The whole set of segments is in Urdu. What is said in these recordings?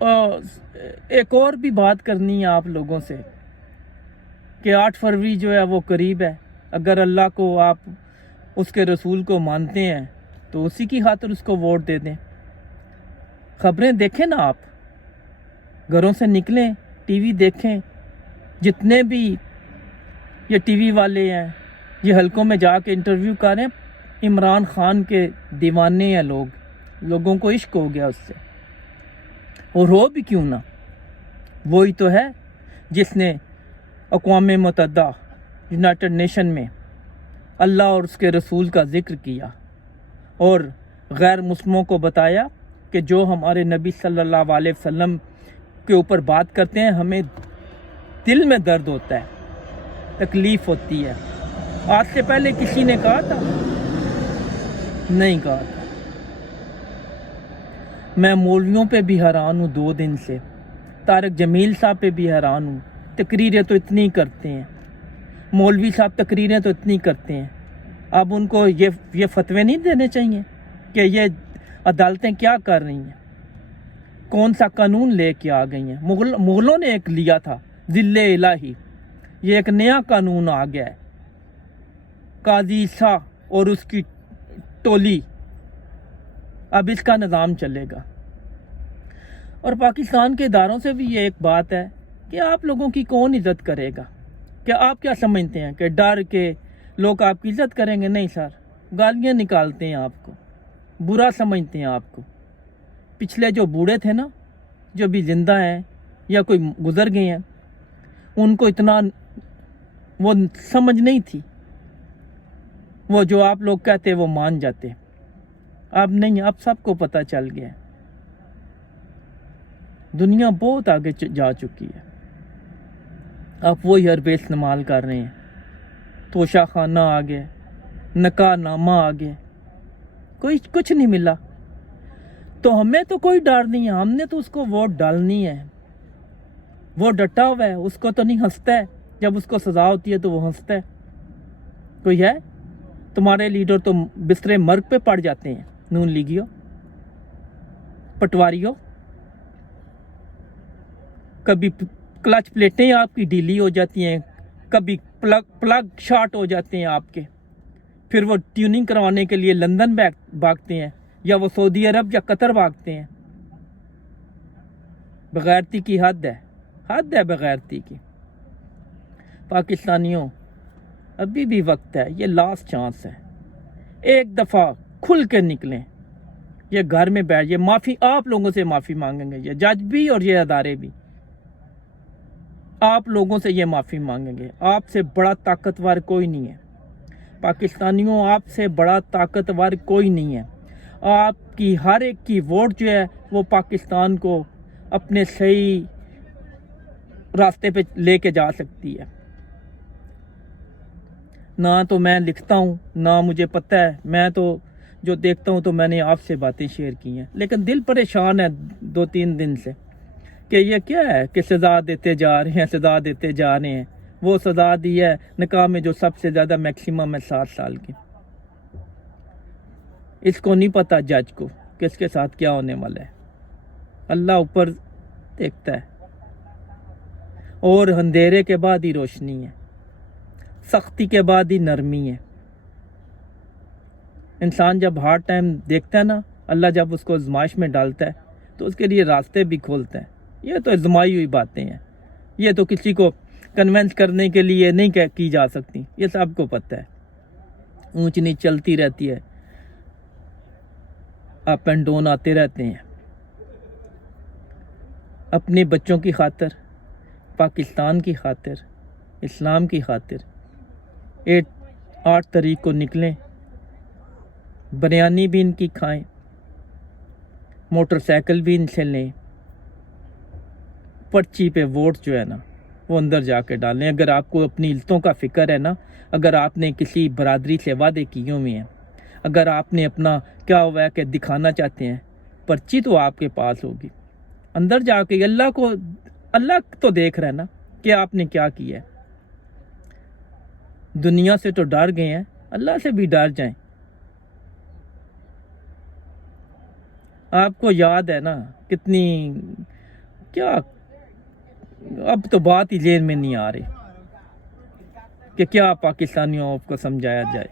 ایک اور بھی بات کرنی ہے آپ لوگوں سے کہ 8 فروری جو ہے وہ قریب ہے. اگر اللہ کو آپ اس کے رسول کو مانتے ہیں تو اسی کی خاطر اس کو ووٹ دے دیں. خبریں دیکھیں نا آپ, گھروں سے نکلیں, ٹی وی دیکھیں. جتنے بھی یہ ٹی وی والے ہیں یہ حلقوں میں جا کے انٹرویو کریں. عمران خان کے دیوانے ہیں لوگ, لوگوں کو عشق ہو گیا اس سے. اور ہو بھی کیوں نہ, وہی تو ہے جس نے اقوام متحدہ یونائٹڈ نیشن میں اللہ اور اس کے رسول کا ذکر کیا اور غیر مسلموں کو بتایا کہ جو ہمارے نبی صلی اللہ علیہ وسلم کے اوپر بات کرتے ہیں ہمیں دل میں درد ہوتا ہے, تکلیف ہوتی ہے. آج سے پہلے کسی نے کہا تھا؟ نہیں کہا تھا. میں مولویوں پہ بھی حیران ہوں 2 دن سے, طارق جمیل صاحب پہ بھی حیران ہوں. تقریریں تو اتنی کرتے ہیں, مولوی صاحب تقریریں تو اتنی کرتے ہیں. اب ان کو یہ فتوے نہیں دینے چاہیے کہ یہ عدالتیں کیا کر رہی ہیں, کون سا قانون لے کے آ گئی ہیں. مغلوں نے ایک لیا تھا ذل الہی, یہ ایک نیا قانون آ گیا ہے. قاضی عیسیٰ اور اس کی ٹولی, اب اس کا نظام چلے گا. اور پاکستان کے اداروں سے بھی یہ ایک بات ہے کہ آپ لوگوں کی کون عزت کرے گا؟ کہ آپ کیا سمجھتے ہیں کہ ڈر کے لوگ آپ کی عزت کریں گے؟ نہیں سر, گالیاں نکالتے ہیں آپ کو, برا سمجھتے ہیں آپ کو. پچھلے جو بوڑھے تھے نا, جو بھی زندہ ہیں یا کوئی گزر گئے ہیں, ان کو اتنا وہ سمجھ نہیں تھی. وہ جو آپ لوگ کہتے وہ مان جاتے. اب نہیں, اب سب کو پتہ چل گیا. دنیا بہت آگے جا چکی ہے. آپ وہی حربے استعمال کر رہے ہیں. توشہ خانہ آ گیا, نکاح نامہ آ گیا, کوئی کچھ نہیں ملا. تو ہمیں تو کوئی ڈر نہیں ہے, ہم نے تو اس کو ووٹ ڈالنی ہے. وہ ڈٹا ہوا ہے, اس کو تو نہیں ہنستا ہے. جب اس کو سزا ہوتی ہے تو وہ ہنستا ہے. کوئی ہے؟ تمہارے لیڈر تو بسترے مرگ پہ پڑ جاتے ہیں, نون لیگیوں, پٹواریوں. کبھی کلچ پلیٹیں آپ کی ڈھیلی ہو جاتی ہیں, کبھی پلگ شارٹ ہو جاتے ہیں آپ کے. پھر وہ ٹیوننگ کروانے کے لیے لندن بھاگتے ہیں, یا وہ سعودی عرب یا قطر بھاگتے ہیں. بغیرتی کی حد ہے, حد ہے بغیرتی کی. پاکستانیوں ابھی بھی وقت ہے, یہ لاسٹ چانس ہے. ایک دفعہ کھل کے نکلیں. یہ گھر میں بیٹھ, یہ معافی آپ لوگوں سے معافی مانگیں گے, یہ جج بھی اور یہ ادارے بھی آپ لوگوں سے یہ معافی مانگیں گے. آپ سے بڑا طاقتور کوئی نہیں ہے پاکستانیوں, آپ سے بڑا طاقتور کوئی نہیں ہے. آپ کی ہر ایک کی ووٹ جو ہے وہ پاکستان کو اپنے صحیح راستے پہ لے کے جا سکتی ہے. نہ تو میں لکھتا ہوں, نہ مجھے پتہ ہے. میں تو جو دیکھتا ہوں تو میں نے آپ سے باتیں شیئر کی ہیں, لیکن دل پریشان ہے 2-3 دن سے کہ یہ کیا ہے کہ سزا دیتے جا رہے ہیں, سزا دیتے جا رہے ہیں. وہ سزا دی ہے نکاح میں جو سب سے زیادہ میکسیمم ہے 7 سال کی. اس کو نہیں پتہ جج کو کہ اس کے ساتھ کیا ہونے والا ہے. اللہ اوپر دیکھتا ہے, اور اندھیرے کے بعد ہی روشنی ہے, سختی کے بعد ہی نرمی ہے. انسان جب ہارڈ ٹائم دیکھتا ہے نا, اللہ جب اس کو آزمائش میں ڈالتا ہے تو اس کے لیے راستے بھی کھولتا ہے. یہ تو آزمائی ہوئی باتیں ہیں, یہ تو کسی کو کنونس کرنے کے لیے نہیں کی جا سکتی. یہ سب کو پتہ ہے. اونچ نیچ چلتی رہتی ہے, اپ اینڈ ڈاؤن آتے رہتے ہیں. اپنے بچوں کی خاطر, پاکستان کی خاطر, اسلام کی خاطر 8 تاریخ کو نکلیں. بریانی بھی ان کی کھائیں, موٹر سائیکل بھی ان سے لیں. پرچی پہ ووٹ جو ہے نا وہ اندر جا کے ڈالیں. اگر آپ کو اپنی عزتوں کا فکر ہے نا, اگر آپ نے کسی برادری سے وعدے کیے ہوئے ہیں, اگر آپ نے اپنا کیا ہوا ہے کہ دکھانا چاہتے ہیں, پرچی تو آپ کے پاس ہوگی. اندر جا کے اللہ تو دیکھ رہا ہے نا کہ آپ نے کیا کیا ہے. دنیا سے تو ڈر گئے ہیں, اللہ سے بھی ڈر جائیں. آپ کو یاد ہے نا کتنی کیا اب تو بات ہی ذہن میں نہیں آ رہی کہ کیا پاکستانیوں کو سمجھایا جائے۔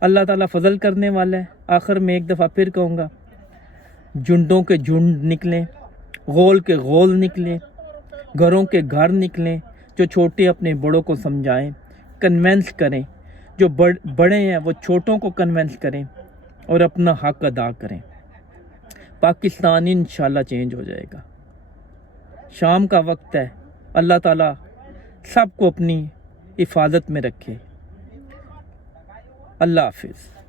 اللہ تعالیٰ فضل کرنے والا ہے۔ آخر میں ایک دفعہ پھر کہوں گا، جھنڈوں کے جھنڈ نکلیں، غول کے غول نکلیں، گھروں کے گھر نکلیں، جو چھوٹے اپنے بڑوں کو سمجھائیں، کنونس کریں، جو بڑے ہیں وہ چھوٹوں کو کنونس کریں اور اپنا حق ادا کریں۔ پاکستان انشاءاللہ چینج ہو جائے گا۔ شام کا وقت ہے، اللہ تعالیٰ سب کو اپنی حفاظت میں رکھے۔ اللہ حافظ۔